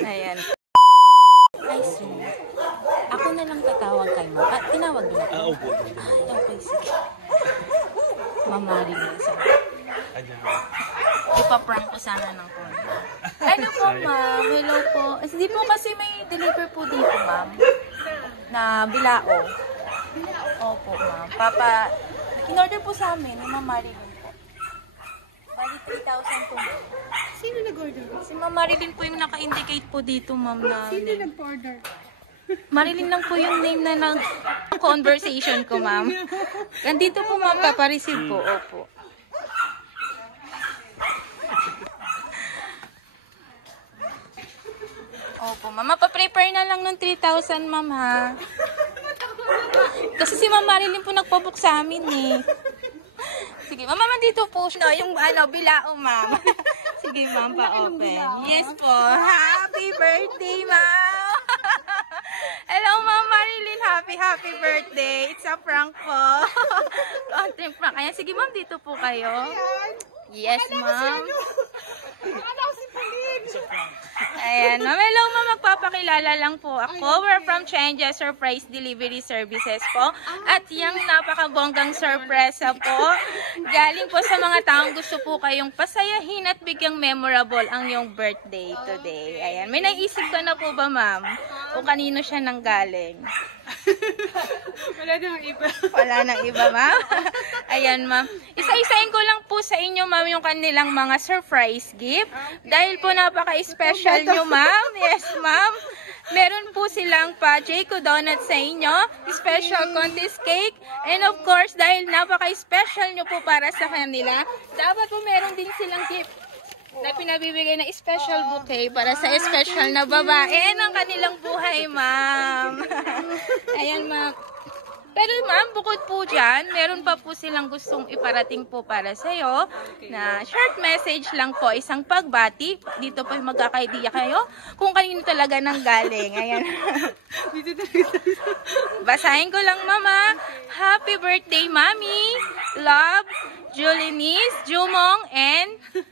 Ayan. Ay, sir. Ako na lang tatawag kay mo. At tinawag niyo ako. Opo. Okay, sige. Mamari niya sa Ayan. ipaprank ko sana ng konti. Ano po, ma'am? Hello po. Hindi po kasi may deliver po dito, ma'am. Na bilao. Opo, ma'am. In-order po sa amin, yung Ma'am Marilyn po. Bali 3,000 po, ma'am. Sino nag-order? Si Ma'am Marilyn po yung naka-indicate po dito, ma'am, na Sino name. nag-order? Marilyn lang po yung name na ng conversation ko, ma'am. Nandito po, ma'am, papareceive po. Opo. Opo, ma'am. Mapaprepare na lang ng 3,000, ma'am, ha? Kasi si Ma'am Marilyn po nagpabook sa amin, eh. Sige, ma'am, dito po siya. Yung, bilao, ma'am. Sige, ma'am, pa-open. Yes po. Happy birthday, ma'am! Hello, Ma'am Marilyn. Happy birthday. It's a prank po. Konting prank. Ayan, sige, ma'am, dito po kayo. Yes, ma'am. Ayan, ma'am. Hello, ma'am. Magpapakilala lang po ako. We're from Chenja Surprise Delivery Services po. At yung napakabonggang sorpresa po, galing po sa mga taong gusto po kayong pasayahin at bigyang memorable ang iyong birthday today. Ayan. May naisip ka na po ba, ma'am? O kanino siya nanggaling? Wala nang iba. Wala nang iba, ma'am? Ayan, ma'am. Isa-isahin ko lang po sa inyo, ma'am, yung kanilang mga surprise gift. Dahil po napaka-special nyo, ma'am. Yes, ma'am. Meron po silang pa Jayco Donut sa inyo, special contest cake, and of course, dahil napaka-special nyo po para sa kanila, dapat po meron din silang gift na pinabibigay na special bouquet para sa special na babae ng kanilang buhay, ma'am. Ayan, ma'am. Pero ma'am, bukod po dyan, meron pa po silang gustong iparating po para sa'yo na short message lang po, isang pagbati. Dito po magkaka-idea kayo kung kanino talaga nang galing. Ayan. Basahin ko lang, mama. Happy birthday, Mami. Love, Julinis, Jumong, and